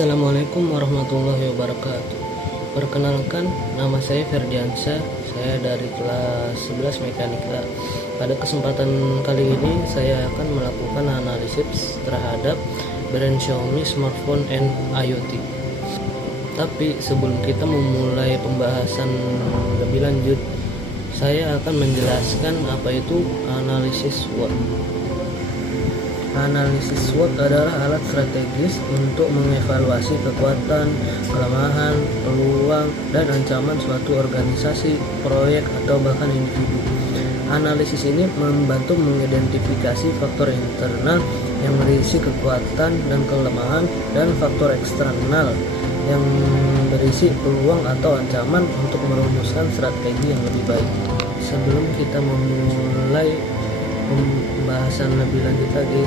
Assalamualaikum warahmatullahi wabarakatuh. Perkenalkan, nama saya Ferdiansyah. Saya dari kelas 11 Mekanika. Pada kesempatan kali ini saya akan melakukan analisis terhadap brand Xiaomi smartphone and IoT. Tapi sebelum kita memulai pembahasan lebih lanjut, saya akan menjelaskan apa itu analisis SWOT. Analisis SWOT adalah alat strategis untuk mengevaluasi kekuatan, kelemahan, peluang, dan ancaman suatu organisasi, proyek, atau bahkan individu. Analisis ini membantu mengidentifikasi faktor internal yang berisi kekuatan dan kelemahan dan faktor eksternal yang berisi peluang atau ancaman untuk merumuskan strategi yang lebih baik. Sebelum kita memulai pembahasan lebih lanjut lagi,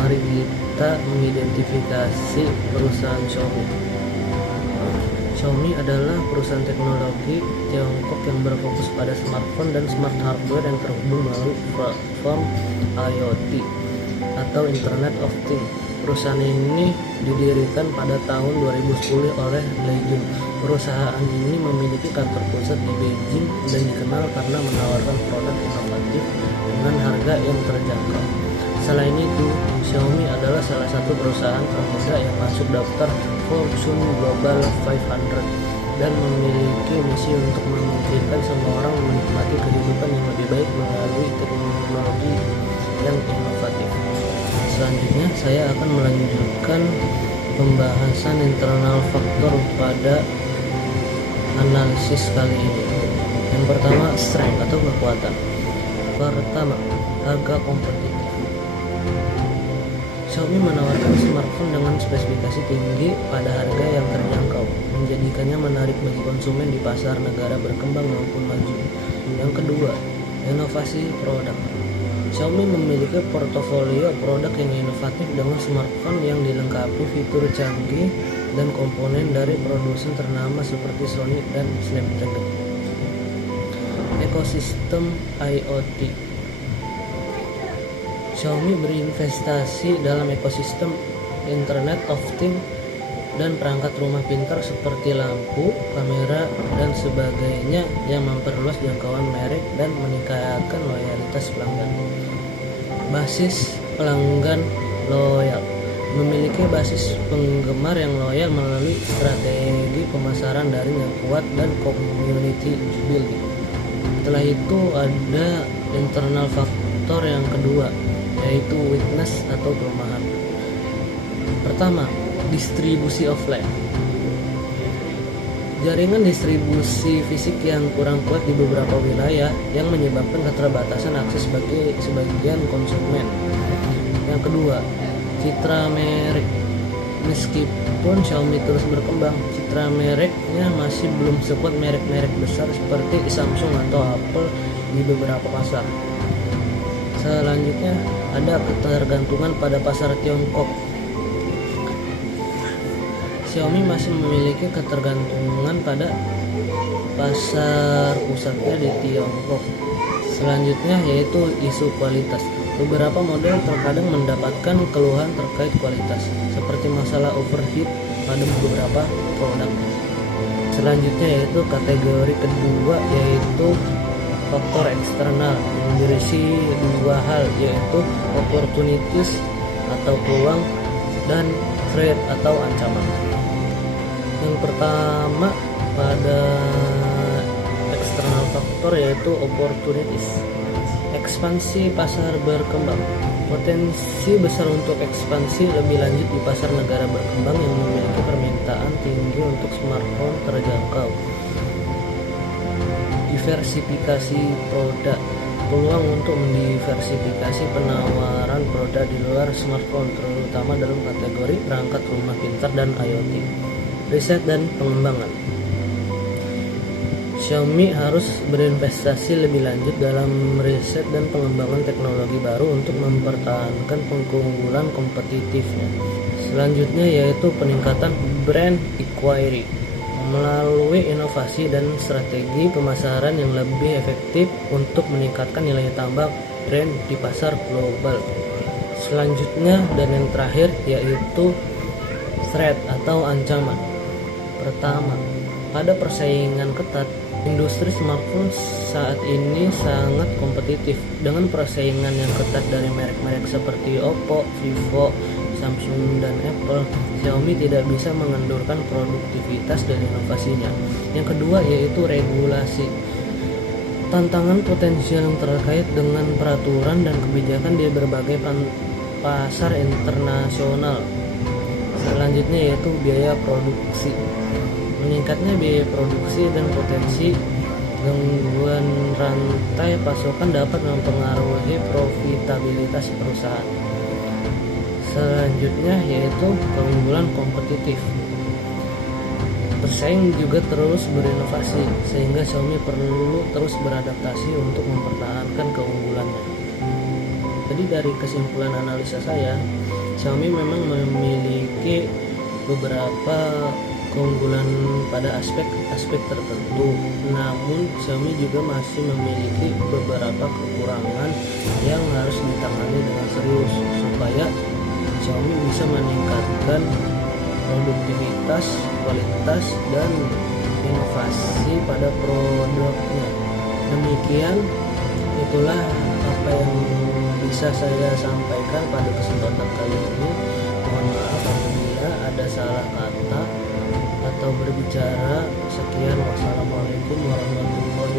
mari kita mengidentifikasi perusahaan Xiaomi. Xiaomi adalah perusahaan teknologi Tiongkok yang berfokus pada smartphone dan smart hardware yang terhubung melalui platform IoT atau Internet of Things. Perusahaan ini didirikan pada tahun 2010 oleh Lei Jun. Perusahaan ini memiliki kantor pusat di Beijing dan dikenal karena menawarkan produk inovatif dengan harga yang terjangkau. Selain itu, Xiaomi adalah salah satu perusahaan termuda yang masuk daftar Fortune Global 500 dan memiliki misi untuk memungkinkan semua orang menikmati kehidupan yang lebih baik melalui teknologi yang inovatif. Selanjutnya, saya akan melanjutkan pembahasan internal faktor pada analisis kali ini. Yang pertama, strength atau kekuatan. Pertama, harga kompetitif. Xiaomi menawarkan smartphone dengan spesifikasi tinggi pada harga yang terjangkau, menjadikannya menarik bagi konsumen di pasar negara berkembang maupun maju. Yang kedua, inovasi produk. Xiaomi memiliki portofolio produk yang inovatif dengan smartphone yang dilengkapi fitur canggih dan komponen dari produsen ternama seperti Sony dan Snapdragon. Ekosistem IoT. Xiaomi berinvestasi dalam ekosistem Internet of Things dan perangkat rumah pintar seperti lampu, kamera, dan sebagainya yang memperluas jangkauan merek dan meningkatkan loyalitas pelanggan. Basis pelanggan loyal. Memiliki basis penggemar yang loyal melalui strategi pemasaran daring yang kuat dan community building. Setelah itu ada internal faktor yang kedua, yaitu weakness atau kelemahan. Pertama, distribusi offline. Jaringan distribusi fisik yang kurang kuat di beberapa wilayah yang menyebabkan keterbatasan akses bagi sebagian konsumen. Yang kedua, citra merek. Meskipun Xiaomi terus berkembang, citra mereknya masih belum sekuat merek-merek besar seperti Samsung atau Apple di beberapa pasar. Selanjutnya ada ketergantungan pada pasar Tiongkok. Xiaomi masih memiliki ketergantungan pada pasar pusatnya di Tiongkok. Selanjutnya yaitu isu kualitas. Beberapa model terkadang mendapatkan keluhan terkait kualitas, seperti masalah overheat pada beberapa produk. Selanjutnya yaitu kategori kedua, yaitu faktor eksternal yang berisi dua hal, yaitu opportunities atau peluang dan threat atau ancaman. Yang pertama pada external faktor yaitu opportunities. Ekspansi pasar berkembang. Potensi besar untuk ekspansi lebih lanjut di pasar negara berkembang yang memiliki permintaan tinggi untuk smartphone terjangkau. Diversifikasi produk. Peluang untuk mendiversifikasi penawaran produk di luar smartphone, terutama dalam kategori perangkat rumah pintar dan IoT. Riset dan pengembangan. Xiaomi harus berinvestasi lebih lanjut dalam riset dan pengembangan teknologi baru untuk mempertahankan keunggulan kompetitifnya. Selanjutnya yaitu peningkatan brand equity melalui inovasi dan strategi pemasaran yang lebih efektif untuk meningkatkan nilai tambah brand di pasar global. Selanjutnya dan yang terakhir yaitu Threat atau ancaman. Pertama, pada persaingan ketat, industri smartphone saat ini sangat kompetitif. Dengan persaingan yang ketat dari merek-merek seperti Oppo, Vivo, Samsung, dan Apple, Xiaomi tidak bisa mengendurkan produktivitas dan inovasinya. Yang kedua yaitu regulasi. Tantangan potensial yang terkait dengan peraturan dan kebijakan di berbagai pasar internasional. Selanjutnya yaitu biaya produksi. Meningkatnya biaya produksi dan potensi gangguan rantai pasokan dapat mempengaruhi profitabilitas perusahaan. Selanjutnya yaitu keunggulan kompetitif. Bersaing juga terus berinovasi, sehingga Xiaomi perlu terus beradaptasi untuk mempertahankan keunggulannya. Jadi dari kesimpulan analisa saya, Xiaomi memang memiliki beberapa keunggulan pada aspek-aspek tertentu. Namun Xiaomi juga masih memiliki beberapa kekurangan yang harus ditangani dengan serius supaya Xiaomi bisa meningkatkan produktivitas, kualitas, dan inovasi pada produknya. Demikian, itulah apa yang bisa saya sampaikan pada kesempatan kali ini. Mohon maaf apabila ada salah kata atau berbicara. Sekian, wassalamualaikum warahmatullahi